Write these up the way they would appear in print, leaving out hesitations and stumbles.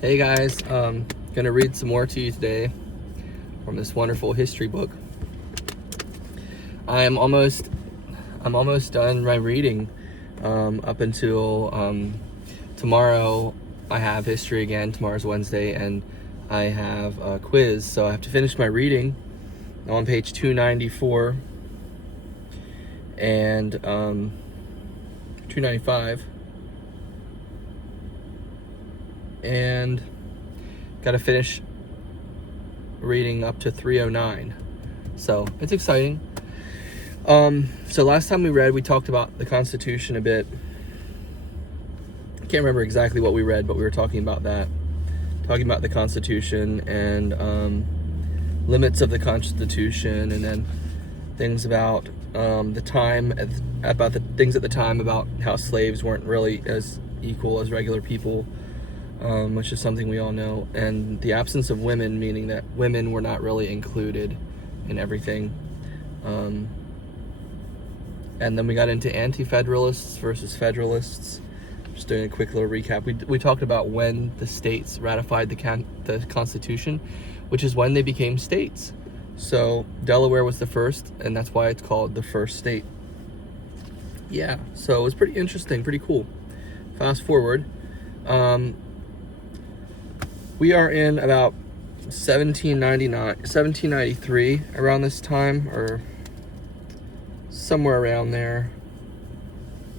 Hey guys, gonna read some more to you today from this wonderful history book. I'm almost done my reading. Up until tomorrow. I have history again. Tomorrow's Wednesday, and I have a quiz, so I have to finish my reading. I'm on page 294 and 295. And got to finish reading up to 309, so it's exciting. So last time we talked about the Constitution a bit. I can't remember exactly what we read, but we were talking about that, talking about the Constitution and limits of the Constitution, and then things about the time, about the things at the time about how slaves weren't really as equal as regular people. Which is something we all know, and the absence of women, meaning that women were not really included in everything. And then we got into anti-federalists versus federalists. Just doing a quick little recap. We talked about when the states ratified the Constitution, which is when they became states. So Delaware was the first, and that's why it's called the first state. Yeah, so it was pretty interesting, pretty cool. Fast forward. We are in about 1793, around this time, or somewhere around there.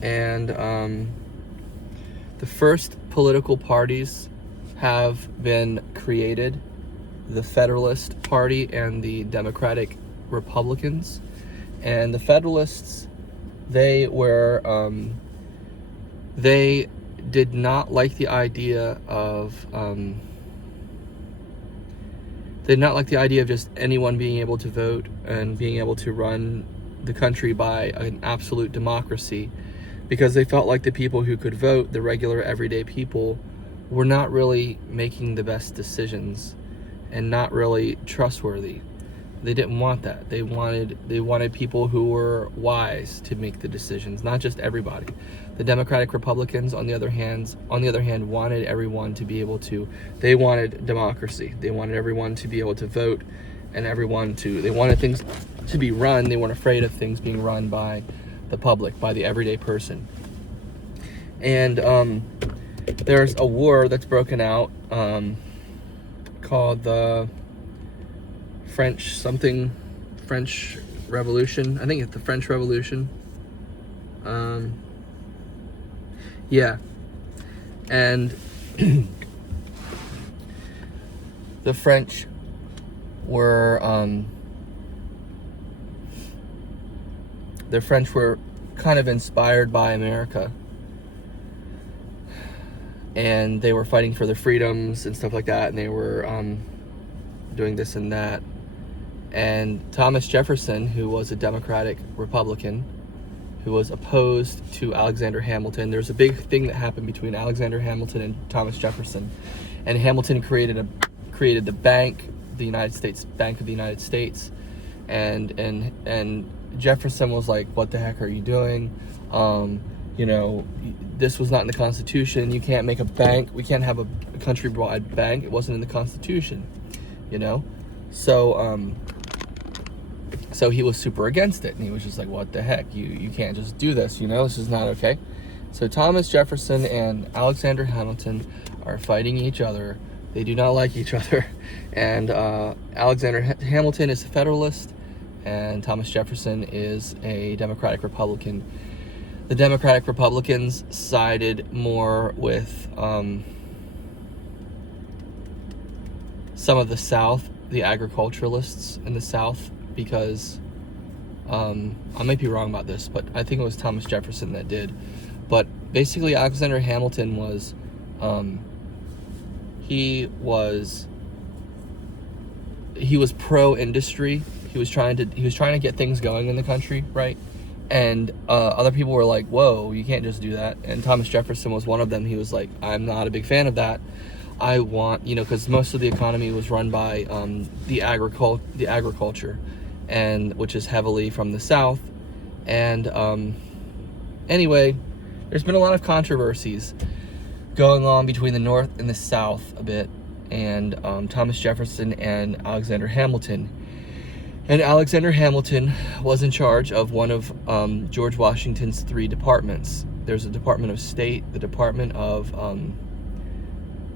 And the first political parties have been created: the Federalist Party and the Democratic Republicans. And the Federalists, they did not like the idea of just anyone being able to vote and being able to run the country by an absolute democracy, because they felt like the people who could vote, the regular everyday people, were not really making the best decisions and not really trustworthy. They didn't want that. They wanted people who were wise to make the decisions, not just everybody. The Democratic Republicans, on the other hand, wanted everyone to be able to. They wanted democracy. They wanted everyone to be able to vote, and they wanted things to be run. They weren't afraid of things being run by the public, by the everyday person. And there's a war that's broken out called the French Revolution. I think it's the French Revolution. Yeah. And the French were kind of inspired by America, and they were fighting for their freedoms and stuff like that, and they were doing this and that. And Thomas Jefferson, who was a Democratic Republican, who was opposed to Alexander Hamilton. There's a big thing that happened between Alexander Hamilton and Thomas Jefferson, and Hamilton created the bank, the United States Bank of the United States, and Jefferson was like, "What the heck are you doing? This was not in the Constitution. You can't make a bank. We can't have a countrywide bank. It wasn't in the Constitution, So he was super against it, and he was just like, "What the heck? You can't just do this. This is not okay." So Thomas Jefferson and Alexander Hamilton are fighting each other. They do not like each other, and Alexander Hamilton is a Federalist, and Thomas Jefferson is a Democratic Republican. The Democratic Republicans sided more with some of the South, the agriculturalists in the South, because I might be wrong about this, but I think it was Thomas Jefferson that did. But basically, Alexander Hamilton was he was pro-industry. He was trying to get things going in the country, right? And other people were like, "Whoa, you can't just do that." And Thomas Jefferson was one of them. He was like, "I'm not a big fan of that. I want, because most of the economy was run by the agriculture, and which is heavily from the South." And anyway, there's been a lot of controversies going on between the North and the South a bit, and Thomas Jefferson and Alexander Hamilton. And Alexander Hamilton was in charge of one of George Washington's 3 departments. There's a Department of State, the Department of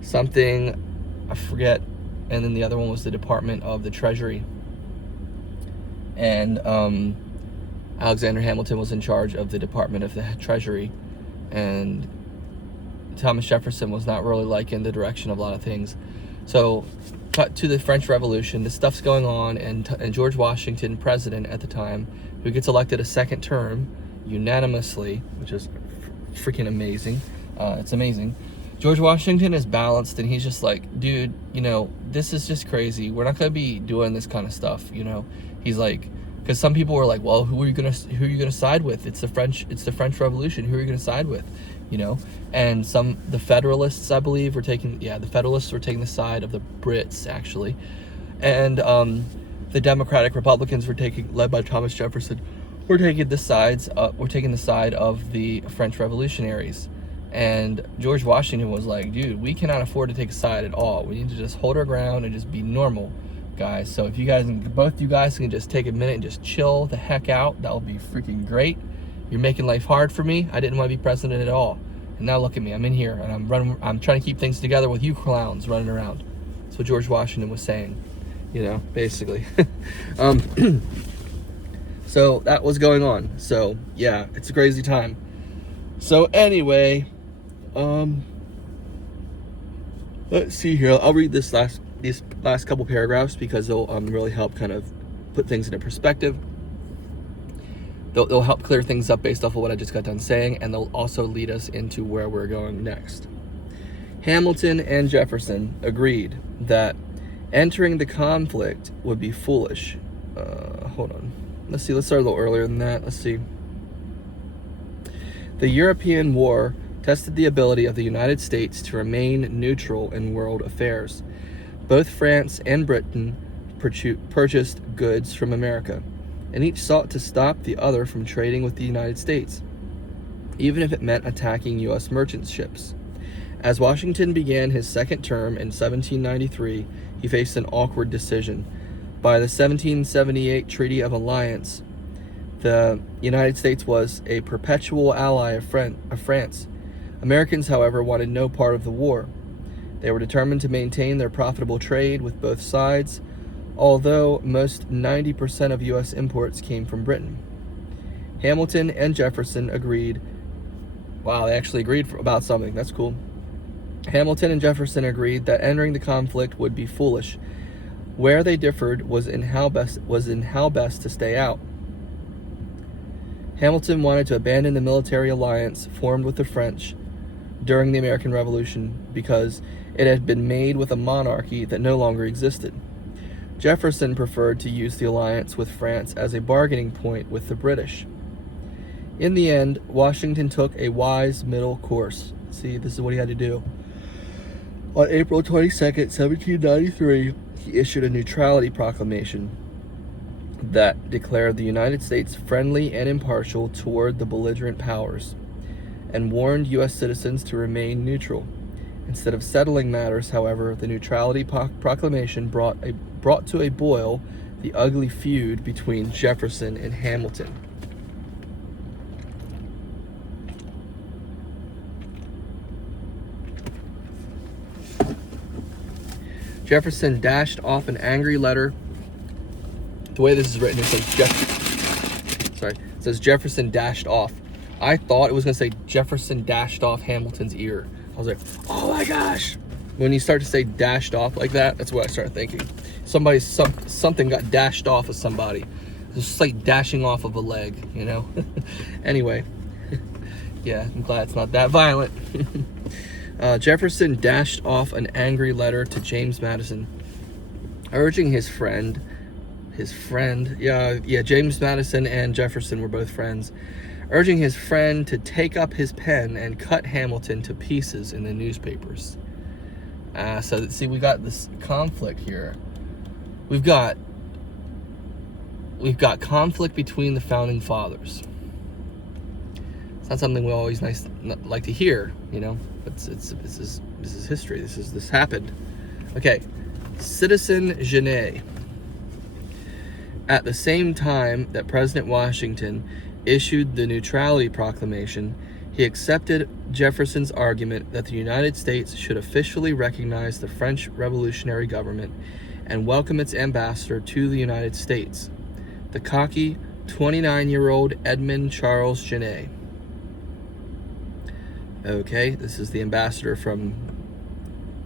something, I forget, and then the other one was the Department of the Treasury. And Alexander Hamilton was in charge of the Department of the Treasury, and Thomas Jefferson was not really liking the direction of a lot of things. So cut to the French Revolution, this stuff's going on, and George Washington, president at the time, who gets elected a second term unanimously, which is freaking amazing. It's amazing. George Washington is balanced, and he's just like, dude, you know, this is just crazy. We're not gonna be doing this kind of stuff, you know. He's like, because some people were like, well, who are you gonna side with? It's the French Revolution. Who are you gonna side with? You know, and the Federalists, I believe, the Federalists were taking the side of the Brits, actually, and the Democratic Republicans led by Thomas Jefferson, were taking the side of the French revolutionaries. And George Washington was like, dude, we cannot afford to take a side at all. We need to just hold our ground and just be normal, guys. So if both you guys can just take a minute and just chill the heck out, that would be freaking great. You're making life hard for me. I didn't want to be president at all. And now look at me. I'm in here and I'm trying to keep things together with you clowns running around. That's what George Washington was saying, you know, basically. So that was going on. So yeah, it's a crazy time. So anyway, let's see here. I'll read these last couple paragraphs because they'll really help kind of put things into perspective. They'll help clear things up based off of what I just got done saying, and they'll also lead us into where we're going next. Hamilton and Jefferson agreed that entering the conflict would be foolish. Hold on. Let's see. Let's start a little earlier than that. Let's see. The European War tested the ability of the United States to remain neutral in world affairs. Both France and Britain purchased goods from America, and each sought to stop the other from trading with the United States, even if it meant attacking U.S. merchant ships. As Washington began his second term in 1793, he faced an awkward decision. By the 1778 Treaty of Alliance, the United States was a perpetual ally of France. Americans, however, wanted no part of the war. They were determined to maintain their profitable trade with both sides, although most 90% of U.S. imports came from Britain. Hamilton and Jefferson agreed. Wow, they actually agreed about something. That's cool. Hamilton and Jefferson agreed that entering the conflict would be foolish. Where they differed was in how best to stay out. Hamilton wanted to abandon the military alliance formed with the French during the American Revolution because it had been made with a monarchy that no longer existed. Jefferson preferred to use the alliance with France as a bargaining point with the British. In the end, Washington took a wise middle course. See, this is what he had to do. On April 22nd, 1793, he issued a neutrality proclamation that declared the United States friendly and impartial toward the belligerent powers, and warned U.S. citizens to remain neutral. Instead of settling matters, however, the neutrality proclamation brought to a boil the ugly feud between Jefferson and Hamilton. Jefferson dashed off an angry letter. The way this is written, it says Jefferson dashed off. I thought it was going to say Jefferson dashed off Hamilton's ear. I was like, oh my gosh. When you start to say dashed off like that, that's what I started thinking. Something got dashed off of somebody. It's just like dashing off of a leg, you know? Anyway, yeah, I'm glad it's not that violent. Jefferson dashed off an angry letter to James Madison, urging James Madison and Jefferson were both friends, urging his friend to take up his pen and cut Hamilton to pieces in the newspapers. So see, we got this conflict here. We've got conflict between the founding fathers. It's not something we always like to hear, you know. This is history. This happened. Okay, Citizen Genet. At the same time that President Washington issued the Neutrality Proclamation, he accepted Jefferson's argument that the United States should officially recognize the French Revolutionary Government and welcome its ambassador to the United States, the cocky 29-year-old Edmond Charles Genet. Okay, this is the ambassador from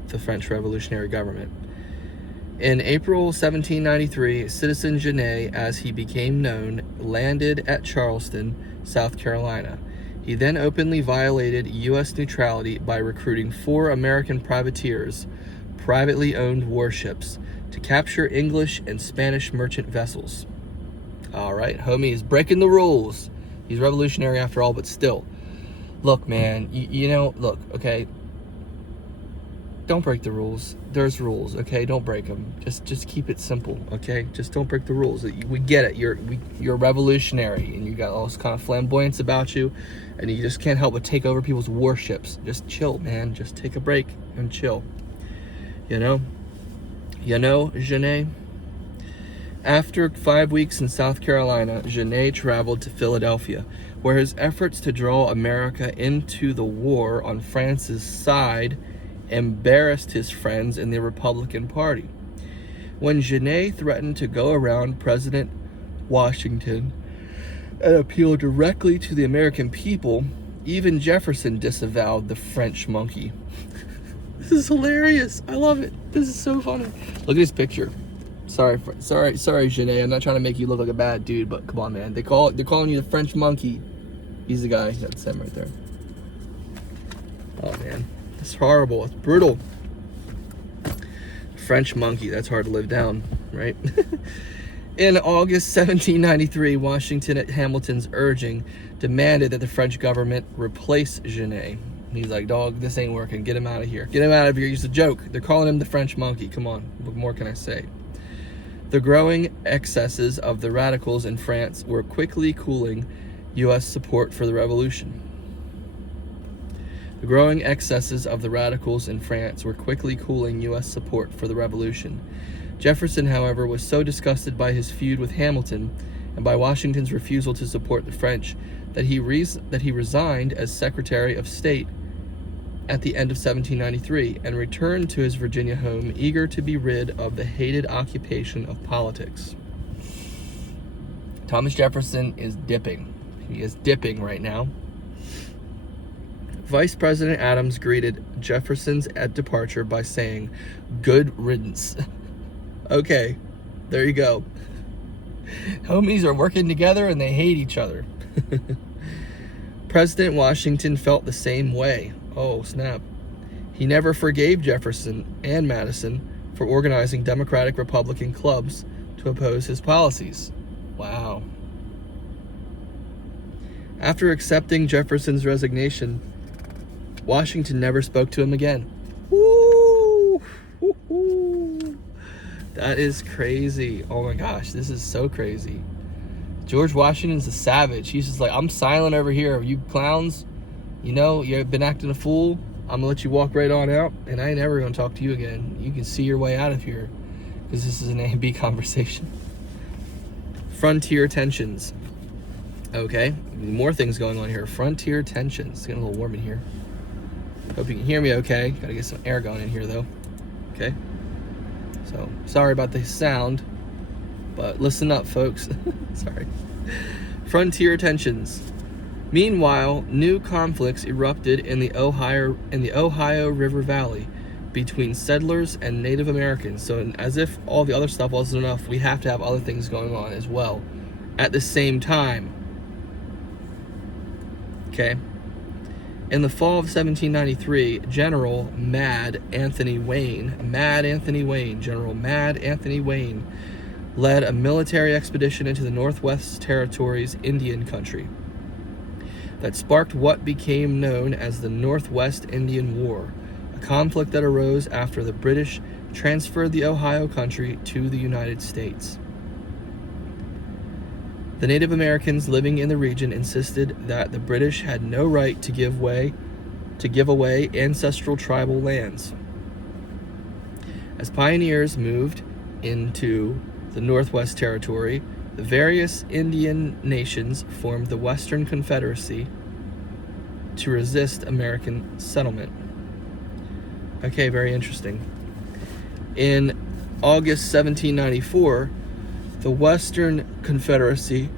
the French Revolutionary Government. In April 1793, Citizen Genet, as he became known, landed at Charleston, South Carolina. He then openly violated U.S. neutrality by recruiting 4 American privateers, privately owned warships, to capture English and Spanish merchant vessels. All right, homie is breaking the rules. He's revolutionary after all, but still. Look, man, look, okay? Don't break the rules. There's rules, okay? Don't break them. Just keep it simple, okay? Just don't break the rules. We get it. You're revolutionary, and you got all this kind of flamboyance about you, and you just can't help but take over people's warships. Just chill, man. Just take a break and chill. Genet? After 5 weeks in South Carolina, Genet traveled to Philadelphia, where his efforts to draw America into the war on France's side embarrassed his friends in the Republican Party. When Genet threatened to go around President Washington and appeal directly to the American people, even Jefferson disavowed the French monkey. This is hilarious. I love it. This is so funny. Look at his picture. Sorry, Genet. I'm not trying to make you look like a bad dude, but come on, man. They're calling you the French monkey. He's the guy. That's him right there. Oh man, it's horrible. It's brutal. French monkey. That's hard to live down, right? In August 1793, Washington, at Hamilton's urging, demanded that the French government replace Genet. He's like, dog, this ain't working. Get him out of here. Get him out of here. He's a joke. They're calling him the French monkey. Come on. What more can I say? The growing excesses of the radicals in France were quickly cooling U.S. support for the revolution. The growing excesses of the radicals in France were quickly cooling U.S. support for the revolution. Jefferson, however, was so disgusted by his feud with Hamilton and by Washington's refusal to support the French that he resigned as Secretary of State at the end of 1793 and returned to his Virginia home, eager to be rid of the hated occupation of politics. Thomas Jefferson is dipping. He is dipping right now. Vice President Adams greeted Jefferson's departure by saying, "Good riddance." Okay, there you go. Homies are working together and they hate each other. President Washington felt the same way. Oh, snap. He never forgave Jefferson and Madison for organizing Democratic-Republican clubs to oppose his policies. Wow. After accepting Jefferson's resignation, Washington never spoke to him again. Woo! Woo-hoo. That is crazy. Oh my gosh, this is so crazy. George Washington's a savage. He's just like, I'm silent over here. You clowns, you've been acting a fool. I'm gonna let you walk right on out, and I ain't ever gonna talk to you again. You can see your way out of here, because this is an A&B conversation. Frontier tensions. Okay, more things going on here. Frontier tensions. It's getting a little warm in here. Hope you can hear me okay. Gotta get some air going in here, though. Okay. So, sorry about the sound, but listen up, folks. Sorry. Frontier tensions. Meanwhile, new conflicts erupted in the Ohio River Valley between settlers and Native Americans. So, as if all the other stuff wasn't enough, we have to have other things going on as well at the same time. Okay. In the fall of 1793, General Mad Anthony Wayne, led a military expedition into the Northwest Territories Indian Country that sparked what became known as the Northwest Indian War, a conflict that arose after the British transferred the Ohio Country to the United States. The Native Americans living in the region insisted that the British had no right to give way to give away ancestral tribal lands. As pioneers moved into the Northwest Territory, the various Indian nations formed the Western Confederacy to resist American settlement. Okay, very interesting. In August 1794, the Western Confederacy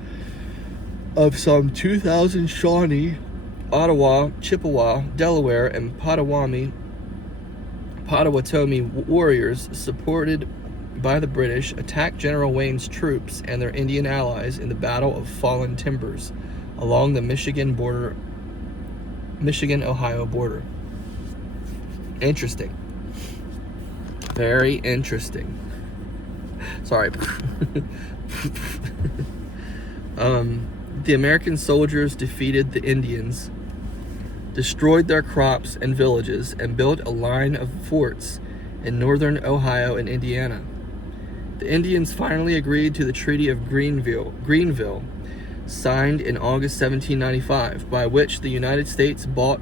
of some 2,000 Shawnee, Ottawa, Chippewa, Delaware, and Potawatomi warriors, supported by the British, attacked General Wayne's troops and their Indian allies in the Battle of Fallen Timbers along the Michigan-Ohio border. Interesting. Very interesting. Sorry. The American soldiers defeated the Indians, destroyed their crops and villages, and built a line of forts in northern Ohio and Indiana. The Indians finally agreed to the Treaty of Greenville, signed in August 1795, by which the United States bought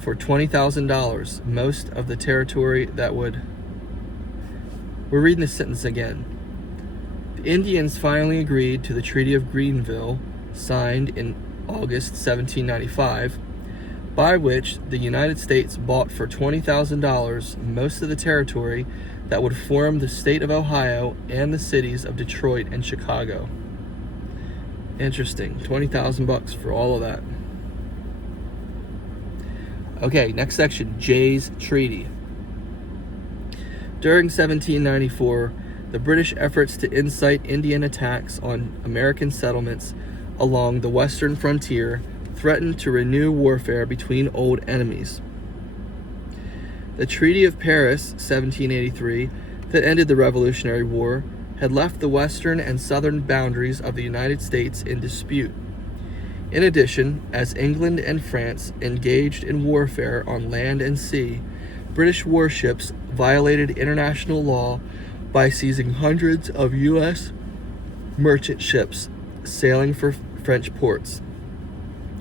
for $20,000 most of the territory that would... We're reading this sentence again. The Indians finally agreed to the Treaty of Greenville, signed in August 1795, by which the United States bought for $20,000 most of the territory that would form the state of Ohio and the cities of Detroit and Chicago. Interesting. $20,000 for all of that. Okay, next section, Jay's Treaty. During 1794, the British efforts to incite Indian attacks on American settlements along the western frontier threatened to renew warfare between old enemies. The Treaty of Paris, 1783, that ended the Revolutionary War, had left the western and southern boundaries of the United States in dispute. In addition, as England and France engaged in warfare on land and sea, British warships violated international law by seizing hundreds of U.S. merchant ships sailing for French ports.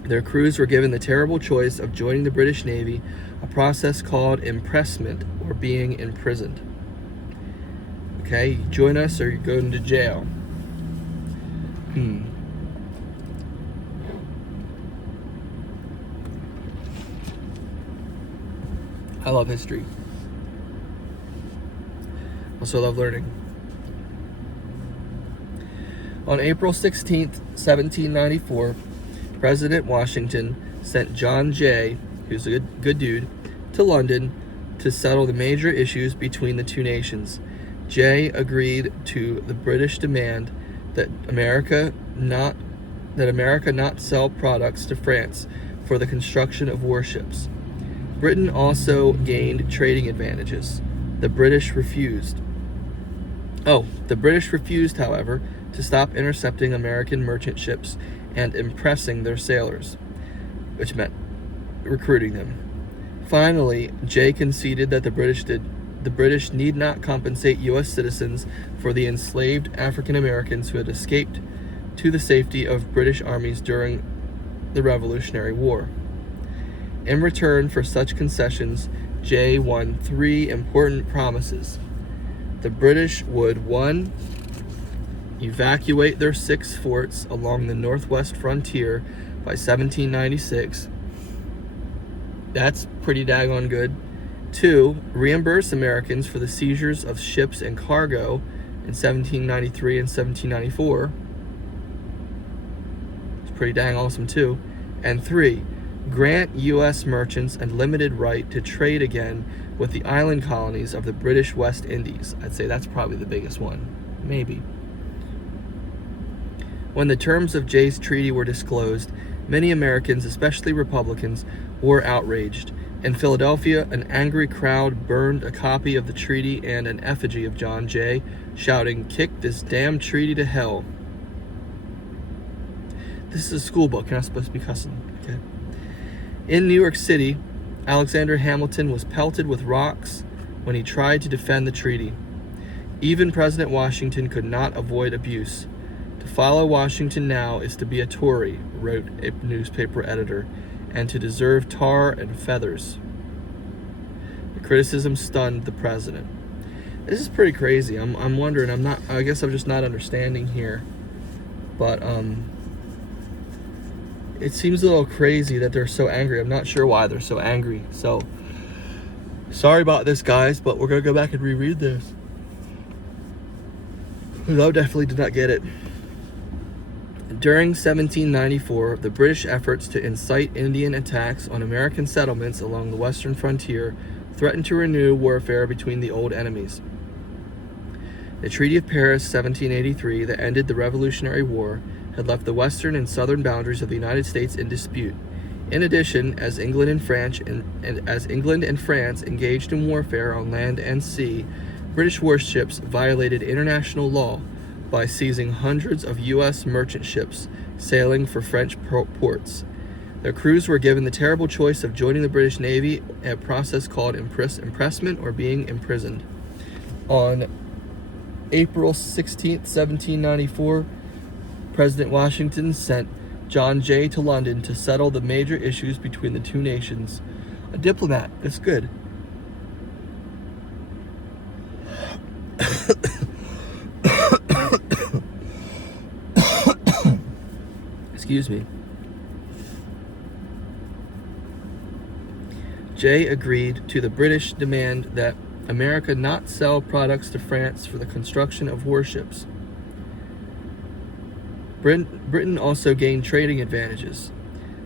Their crews were given the terrible choice of joining the British Navy, a process called impressment, or being imprisoned. Okay, you join us or you're going to jail. I love history. Also love learning. On April 16th, 1794, President Washington sent John Jay, who's a good dude, to London to settle the major issues between the two nations. Jay agreed to the British demand that America not sell products to France for the construction of warships. Britain also gained trading advantages. The British refused, however, to stop intercepting American merchant ships and impressing their sailors, which meant recruiting them. Finally, Jay conceded that the British need not compensate U.S. citizens for the enslaved African Americans who had escaped to the safety of British armies during the Revolutionary War. In return for such concessions, Jay won 3 important promises. The British would, 1, evacuate their 6 forts along the northwest frontier by 1796. That's pretty daggone good. 2, reimburse Americans for the seizures of ships and cargo in 1793 and 1794. It's pretty dang awesome too. And 3, grant U.S. merchants a limited right to trade again with the island colonies of the British West Indies. I'd say that's probably the biggest one. Maybe. When the terms of Jay's treaty were disclosed, many Americans, especially Republicans, were outraged. In Philadelphia, an angry crowd burned a copy of the treaty and an effigy of John Jay, shouting, "Kick this damn treaty to hell." This is a school book. You're not supposed to be cussing, okay? In New York City, Alexander Hamilton was pelted with rocks when he tried to defend the treaty. Even President Washington could not avoid abuse. "To follow Washington now is to be a Tory," wrote a newspaper editor, and to deserve tar and feathers. The criticism stunned the president. This is pretty crazy. I'm wondering, I guess I'm just not understanding here. But it seems a little crazy that they're so angry. I'm not sure why they're so angry. So sorry about this, guys, but we're gonna go back and reread this. I definitely did not get it. During 1794, the British efforts to incite Indian attacks on American settlements along the western frontier threatened to renew warfare between the old enemies. The Treaty of Paris, 1783, that ended the Revolutionary War, had left the western and southern boundaries of the United States in dispute. In addition, as England and France engaged in warfare on land and sea, British warships violated international law by seizing hundreds of U.S. merchant ships sailing for French ports. Their crews were given the terrible choice of joining the British Navy, a process called impressment, or being imprisoned. On April 16, 1794, President Washington sent John Jay to London to settle the major issues between the two nations. A diplomat, that's good. Excuse me. Jay agreed to the British demand that America not sell products to France for the construction of warships. Britain also gained trading advantages.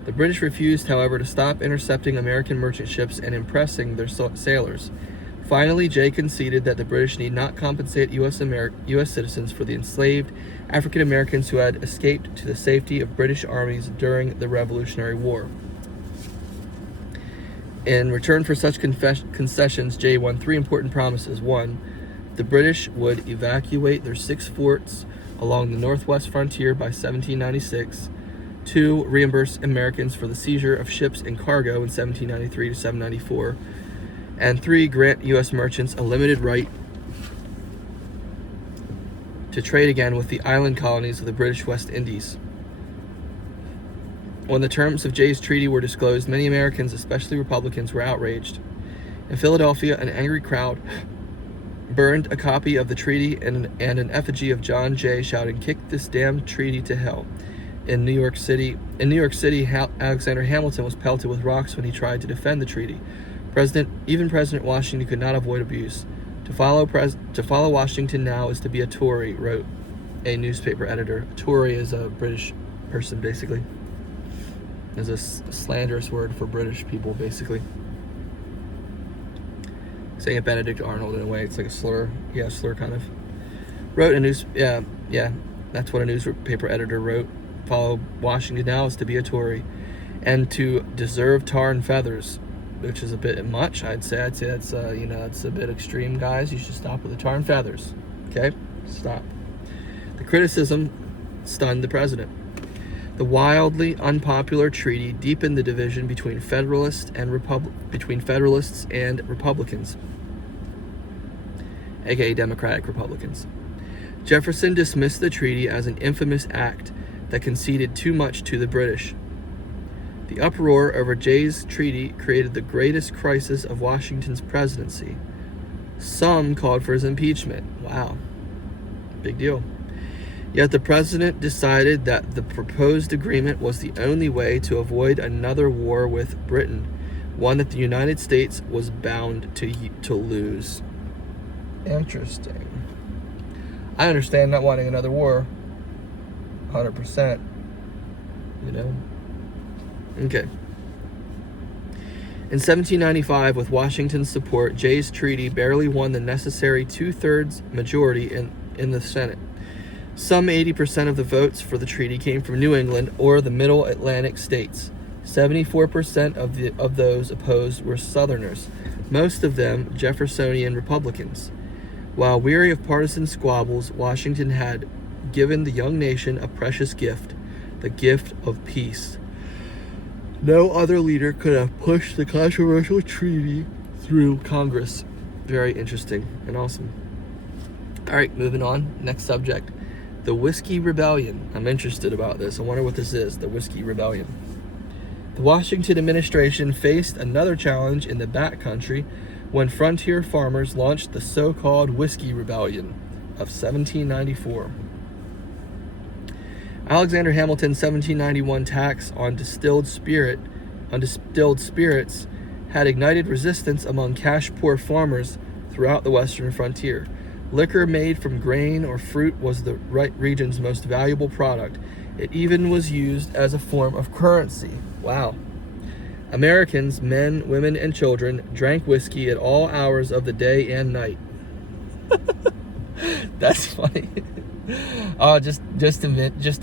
The British refused, however, to stop intercepting American merchant ships and impressing their sailors. Finally, Jay conceded that the British need not compensate U.S. citizens for the enslaved African Americans who had escaped to the safety of British armies during the Revolutionary War. In return for such concessions, Jay won three important promises. 1. The British would evacuate their 6 forts along the northwest frontier by 1796. 2. Reimburse Americans for the seizure of ships and cargo in 1793 to 1794. And 3. Grant U.S. merchants a limited right to trade again with the island colonies of the British West Indies. When the terms of Jay's treaty were disclosed, many Americans, especially Republicans, were outraged. In Philadelphia, an angry crowd burned a copy of the treaty and an effigy of John Jay, shouting, "Kick this damn treaty to hell." In New York City, Alexander Hamilton was pelted with rocks when he tried to defend the treaty. Even President Washington could not avoid abuse. To follow Washington now is to be a Tory, wrote a newspaper editor. A Tory is a British person, basically. Is a slanderous word for British people, basically. Saying it Benedict Arnold in a way, it's like a slur. Yeah, slur kind of. That's what a newspaper editor wrote. Follow Washington now is to be a Tory, and to deserve tar and feathers, which is a bit much. I'd say that's it's a bit extreme, guys. You should stop with the tar and feathers. Okay, stop. The criticism stunned the president. The wildly unpopular treaty deepened the division between Federalists and Republicans, aka Democratic Republicans. Jefferson dismissed the treaty as an infamous act that conceded too much to the British. The uproar over Jay's treaty created the greatest crisis of Washington's presidency. Some called for his impeachment. Wow, big deal. Yet the president decided that the proposed agreement was the only way to avoid another war with Britain, one that the United States was bound to lose. Interesting. I understand not wanting another war. 100%. Okay. In 1795, with Washington's support, Jay's treaty barely won the necessary 2/3 majority in the Senate. Some 80% of the votes for the treaty came from New England or the Middle Atlantic states. 74% of those opposed were Southerners, most of them Jeffersonian Republicans. While weary of partisan squabbles, Washington had given the young nation a precious gift, the gift of peace. No other leader could have pushed the controversial treaty through Congress. Very interesting and awesome. All right, moving on. Next subject. The Whiskey Rebellion. I'm interested about this. I wonder what this is, the Whiskey Rebellion. The Washington administration faced another challenge in the backcountry when frontier farmers launched the so-called Whiskey Rebellion of 1794. Alexander Hamilton's 1791 tax on distilled spirits had ignited resistance among cash-poor farmers throughout the western frontier. Liquor made from grain or fruit was the region's most valuable product. It even was used as a form of currency. Wow. Americans, men, women, and children, drank whiskey at all hours of the day and night. That's funny. Oh, just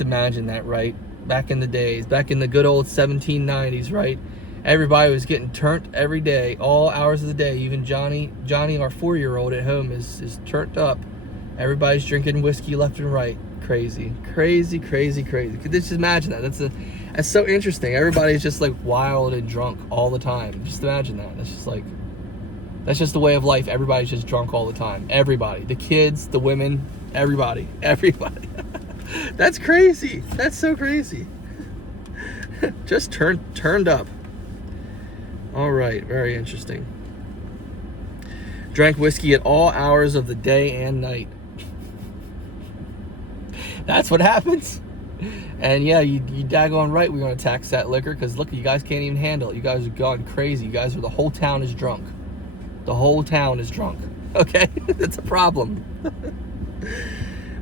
imagine that, right? Back in the days, back in the good old 1790s, right? Everybody was getting turned every day, all hours of the day. Even Johnny, our 4-year-old at home, is turned up. Everybody's drinking whiskey left and right. Crazy. Could just imagine that? That's so interesting. Everybody's just like wild and drunk all the time. Just imagine that. That's just the way of life. Everybody's just drunk all the time. Everybody, the kids, the women, everybody. That's crazy. That's so crazy. Just turned up. All right, very interesting. Drank whiskey at all hours of the day and night. That's what happens. And yeah, you daggone right we're going to tax that liquor, because look, you guys can't even handle it. You guys are gone crazy. You guys the whole town is drunk. The whole town is drunk. Okay? That's a problem.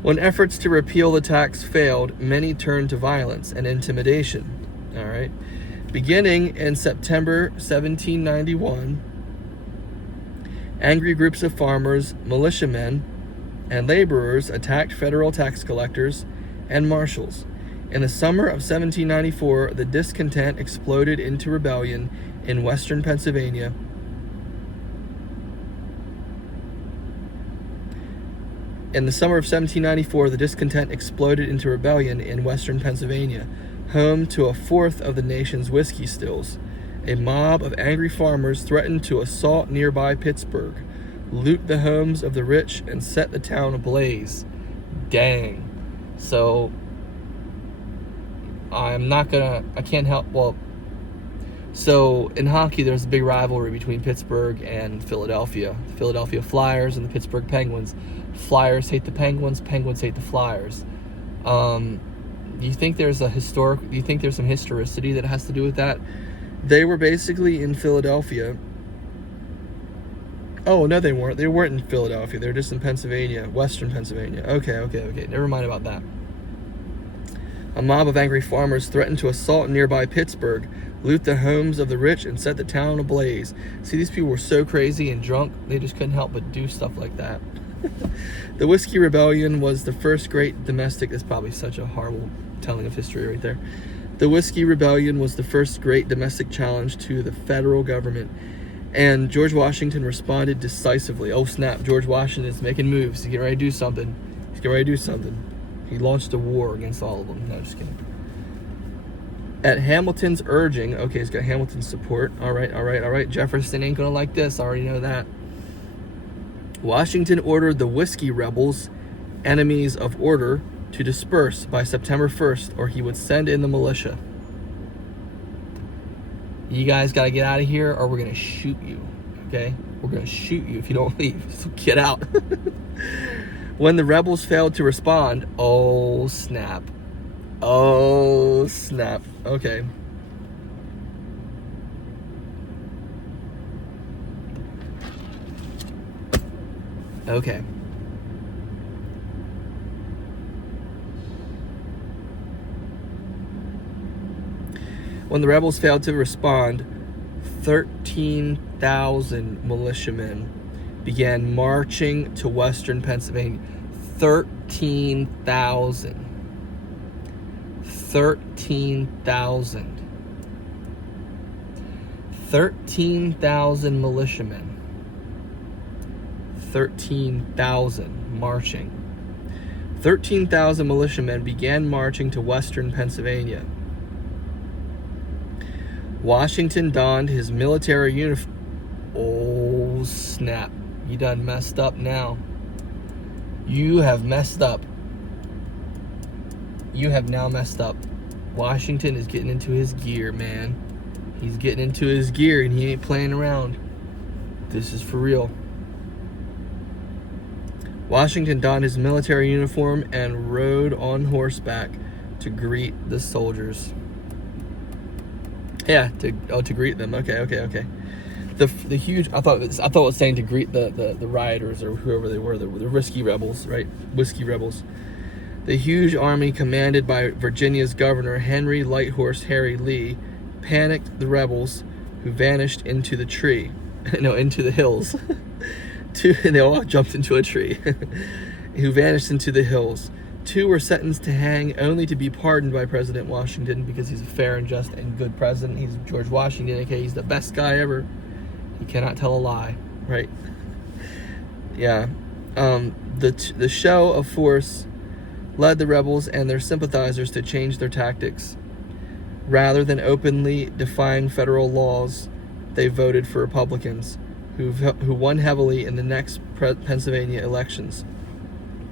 When efforts to repeal the tax failed, many turned to violence and intimidation. All right? Beginning in September 1791, angry groups of farmers, militiamen, and laborers attacked federal tax collectors and marshals. In the summer of 1794, the discontent exploded into rebellion in western Pennsylvania. Home to a fourth of the nation's whiskey stills. A mob of angry farmers threatened to assault nearby Pittsburgh, loot the homes of the rich, and set the town ablaze. Dang. So, so in hockey, there's a big rivalry between Pittsburgh and Philadelphia. The Philadelphia Flyers and the Pittsburgh Penguins. Flyers hate the Penguins, Penguins hate the Flyers. Do you think there's some historicity that has to do with that? They were basically in Philadelphia. Oh, no, they weren't. They weren't in Philadelphia. They were just in Pennsylvania, western Pennsylvania. Okay. Never mind about that. A mob of angry farmers threatened to assault nearby Pittsburgh, loot the homes of the rich, and set the town ablaze. See, these people were so crazy and drunk, they just couldn't help but do stuff like that. The Whiskey Rebellion was the first great domestic... That's probably such a horrible telling of history right there. The Whiskey Rebellion was the first great domestic challenge to the federal government, and George Washington responded decisively. Oh snap, George Washington is making moves. He's getting ready to do something. He launched a war against all of them. No, just kidding. At Hamilton's urging... Okay, he's got Hamilton's support. All right. Jefferson ain't gonna like this. I already know that. Washington ordered the whiskey rebels, enemies of order, to disperse by September 1st, or he would send in the militia. You guys got to get out of here, or we're going to shoot you, okay? We're going to shoot you if you don't leave, so get out. When the rebels failed to respond, oh, snap. Okay. When the rebels failed to respond, 13,000 militiamen began marching to western Pennsylvania. 13,000 militiamen. 13,000 marching. 13,000 militiamen began marching to western Pennsylvania. Washington donned his military uniform. Oh, snap. You done messed up now. You have messed up. You have now messed up. Washington is getting into his gear, man. He's getting into his gear and he ain't playing around. This is for real. Washington donned his military uniform and rode on horseback to greet the soldiers. Yeah, to greet them. Okay. The huge. I thought it was saying to greet the rioters or whoever they were, the risky rebels, right? Whiskey rebels. The huge army commanded by Virginia's governor Henry Lighthorse Harry Lee panicked the rebels, who vanished into the tree. No, into the hills. They all jumped into a tree. Who vanished into the hills. 2 were sentenced to hang, only to be pardoned by President Washington because he's a fair and just and good president. He's George Washington, aka he's the best guy ever. He cannot tell a lie, right? Yeah. The show of force led the rebels and their sympathizers to change their tactics. Rather than openly defying federal laws, they voted for Republicans, who won heavily in the next Pennsylvania elections.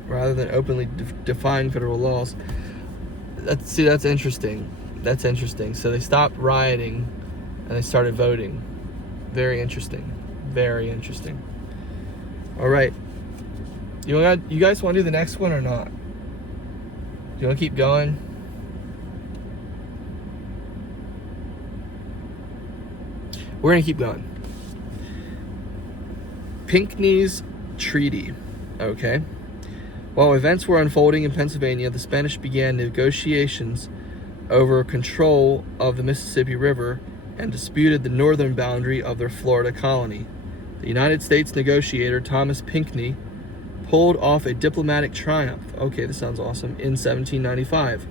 Rather than openly defying federal laws. That's interesting. That's interesting. So they stopped rioting and they started voting. Very interesting. Very interesting. All right. You guys want to do the next one or not? Do you want to keep going? We're going to keep going. Pinckney's Treaty. Okay. While events were unfolding in Pennsylvania, the Spanish began negotiations over control of the Mississippi River and disputed the northern boundary of their Florida colony. The United States negotiator Thomas Pinckney pulled off a diplomatic triumph, okay, this sounds awesome, in 1795,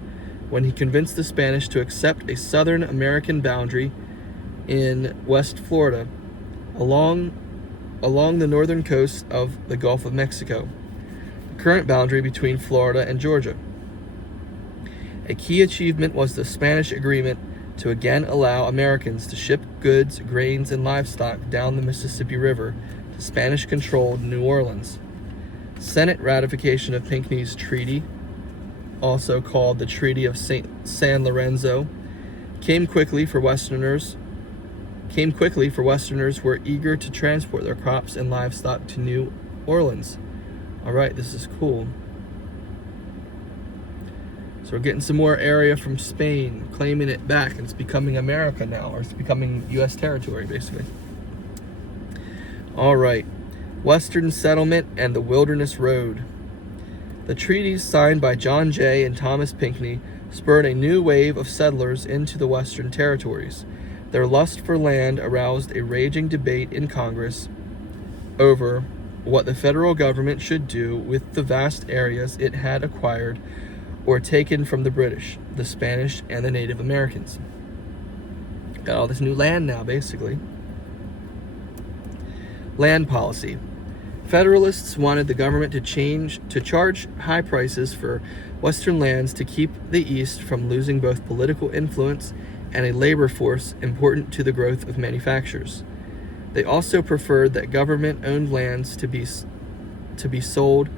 when he convinced the Spanish to accept a southern American boundary in West Florida, along the northern coast of the Gulf of Mexico. Current boundary between Florida and Georgia. A key achievement was the Spanish agreement to again allow Americans to ship goods, grains, and livestock down the Mississippi River to Spanish-controlled New Orleans. Senate ratification of Pinckney's Treaty, also called the Treaty of San Lorenzo, came quickly for Westerners who were eager to transport their crops and livestock to New Orleans. All right, this is cool. So we're getting some more area from Spain, claiming it back, and it's becoming America now, or it's becoming U.S. territory, basically. All right, Western Settlement and the Wilderness Road. The treaties signed by John Jay and Thomas Pinckney spurred a new wave of settlers into the Western territories. Their lust for land aroused a raging debate in Congress over what the federal government should do with the vast areas it had acquired or taken from the British, the Spanish, and the Native Americans. Got all this new land now, basically. Land policy. Federalists wanted the government to charge high prices for Western lands to keep the East from losing both political influence and a labor force important to the growth of manufactures. They also preferred that government-owned lands to be sold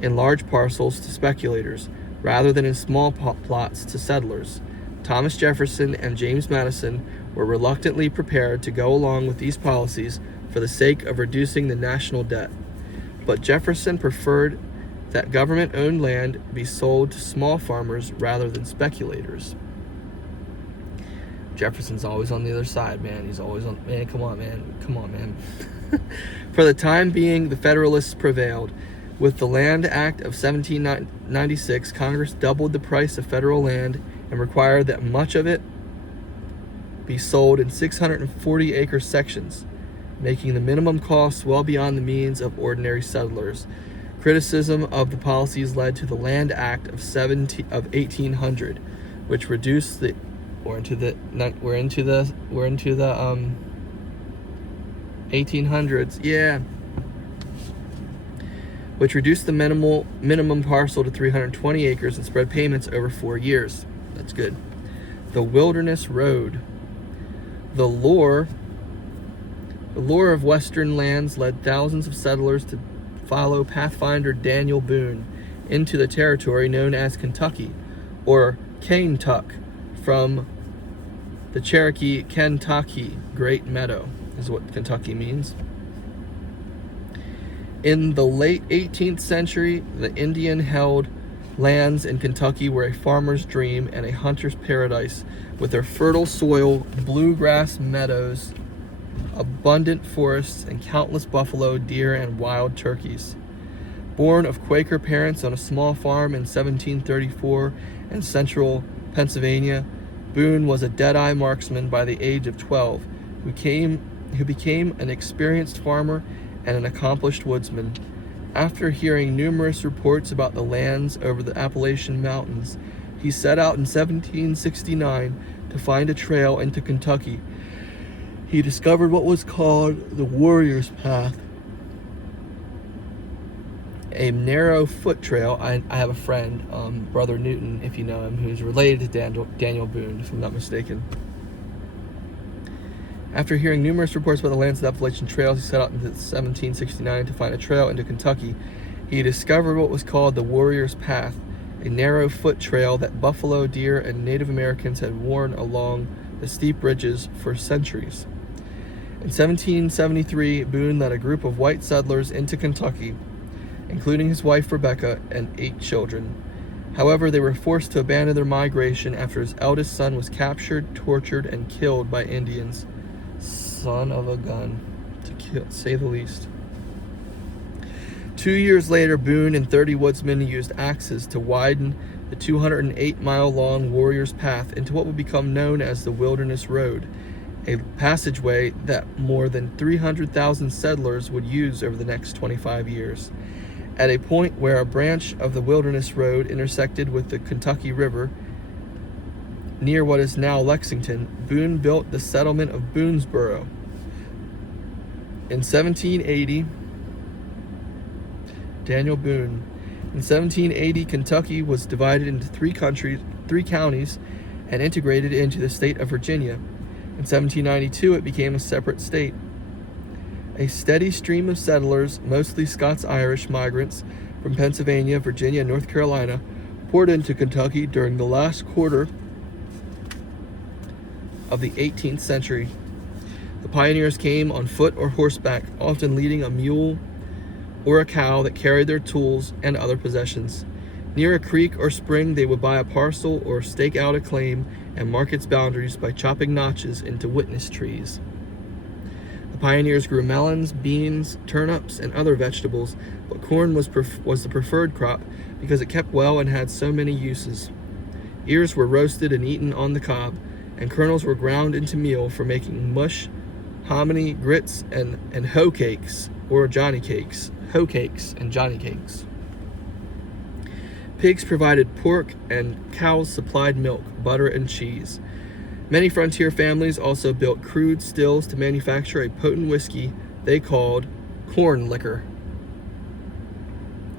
in large parcels to speculators, rather than in small plots to settlers. Thomas Jefferson and James Madison were reluctantly prepared to go along with these policies for the sake of reducing the national debt. But Jefferson preferred that government-owned land be sold to small farmers rather than speculators. Jefferson's always on the other side, man. He's always on, man, come on, man. For the time being, the Federalists prevailed. With the Land Act of 1796, Congress doubled the price of federal land and required that much of it be sold in 640-acre sections, making the minimum cost well beyond the means of ordinary settlers. Criticism of the policies led to the Land Act of 1800, which reduced the We're into the 1800s, yeah. Which reduced the minimum parcel to 320 acres and spread payments over 4 years. That's good. The Wilderness Road. The lore of Western lands led thousands of settlers to follow Pathfinder Daniel Boone into the territory known as Kentucky, or Kaintuck, from The Cherokee Kentucky Great Meadow is what Kentucky means. In the late 18th century, the Indian held lands in Kentucky were a farmer's dream and a hunter's paradise, with their fertile soil, bluegrass meadows, abundant forests, and countless buffalo, deer, and wild turkeys. Born of Quaker parents on a small farm in 1734 in central Pennsylvania, Boone was a dead-eye marksman by the age of 12, who became an experienced farmer and an accomplished woodsman. After hearing numerous reports about the lands over the Appalachian Mountains, he set out in 1769 to find a trail into Kentucky. He discovered what was called the Warrior's Path, a narrow foot trail. I have a friend, Brother Newton, if you know him, who's related to Daniel Boone, if I'm not mistaken. After hearing numerous reports about the lands of the Appalachian Trails, he set out in 1769 to find a trail into Kentucky. He discovered what was called the Warrior's Path, a narrow foot trail that buffalo, deer, and Native Americans had worn along the steep ridges for centuries. In 1773, Boone led a group of white settlers into Kentucky, including his wife Rebecca and 8 children. However, they were forced to abandon their migration after his eldest son was captured, tortured, and killed by Indians. Son of a gun, to say the least. 2 years later, Boone and 30 woodsmen used axes to widen the 208-mile-long Warrior's Path into what would become known as the Wilderness Road, a passageway that more than 300,000 settlers would use over the next 25 years. At a point where a branch of the Wilderness Road intersected with the Kentucky River, near what is now Lexington, Boone built the settlement of Boonesboro. In 1780, Daniel Boone. In 1780, Kentucky was divided into 3 counties, and integrated into the state of Virginia. In 1792, it became a separate state. A steady stream of settlers, mostly Scots-Irish migrants from Pennsylvania, Virginia, and North Carolina, poured into Kentucky during the last quarter of the 18th century. The pioneers came on foot or horseback, often leading a mule or a cow that carried their tools and other possessions. Near a creek or spring, they would buy a parcel or stake out a claim and mark its boundaries by chopping notches into witness trees. The pioneers grew melons, beans, turnips, and other vegetables, but corn was the preferred crop because it kept well and had so many uses. Ears were roasted and eaten on the cob, and kernels were ground into meal for making mush, hominy, grits, and hoe cakes, or Johnny cakes. Hoe cakes and Johnny cakes. Pigs provided pork, and cows supplied milk, butter, and cheese. Many frontier families also built crude stills to manufacture a potent whiskey they called corn liquor.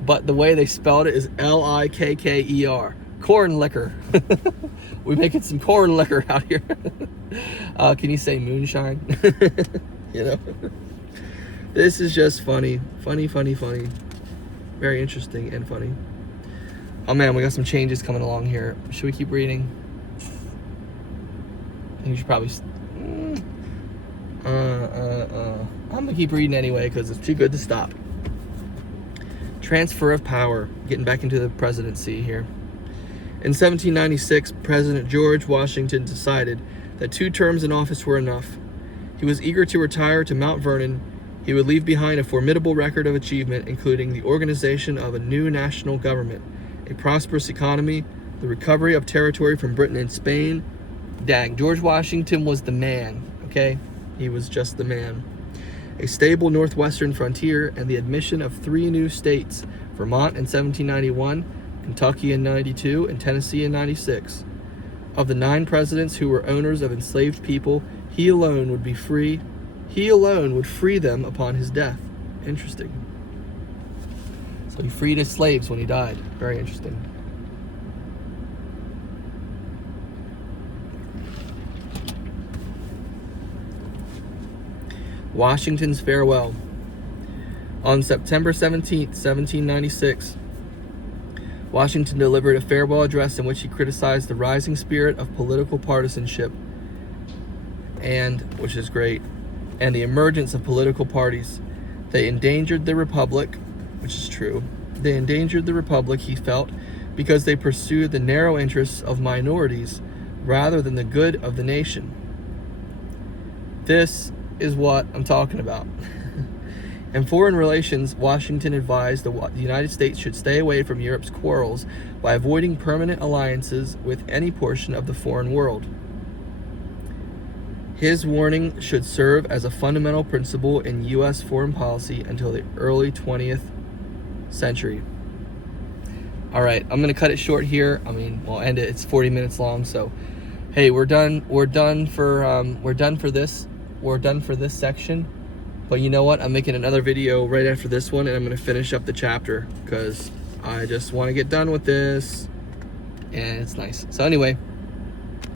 But the way they spelled it is L-I-K-K-E-R. Corn liquor. We're making some corn liquor out here. Can you say moonshine? You know? This is just funny. Funny. Very interesting and funny. Oh man, we got some changes coming along here. Should we keep reading? I think we should probably... I'm gonna keep reading anyway because it's too good to stop. Transfer of power. Getting back into the presidency here. In 1796, President George Washington decided that 2 terms in office were enough. He was eager to retire to Mount Vernon. He would leave behind a formidable record of achievement, including the organization of a new national government, a prosperous economy, the recovery of territory from Britain and Spain. Dang, George Washington was the man, okay? He was just the man. A stable northwestern frontier and the admission of 3 new states, Vermont in 1791, Kentucky in 92, and Tennessee in 96. Of the 9 presidents who were owners of enslaved people, he alone would be free. He alone would free them upon his death. Interesting. So he freed his slaves when he died. Very interesting. Washington's farewell. On September 17, 1796, Washington delivered a farewell address in which he criticized the rising spirit of political partisanship. and which is great, and the emergence of political parties. They endangered the republic, which is true. They endangered the republic, he felt, because they pursued the narrow interests of minorities rather than the good of the nation. This is what I'm talking about. In foreign relations, Washington advised the United States should stay away from Europe's quarrels by avoiding permanent alliances with any portion of the foreign world. His warning should serve as a fundamental principle in U.S. foreign policy until the early 20th century. All right, I'm gonna cut it short here. I mean, we'll end it. It's 40 minutes long, so hey, we're done. We're done for this section. But you know what? I'm making another video right after this one, and I'm gonna finish up the chapter because I just want to get done with this, and it's nice. So anyway.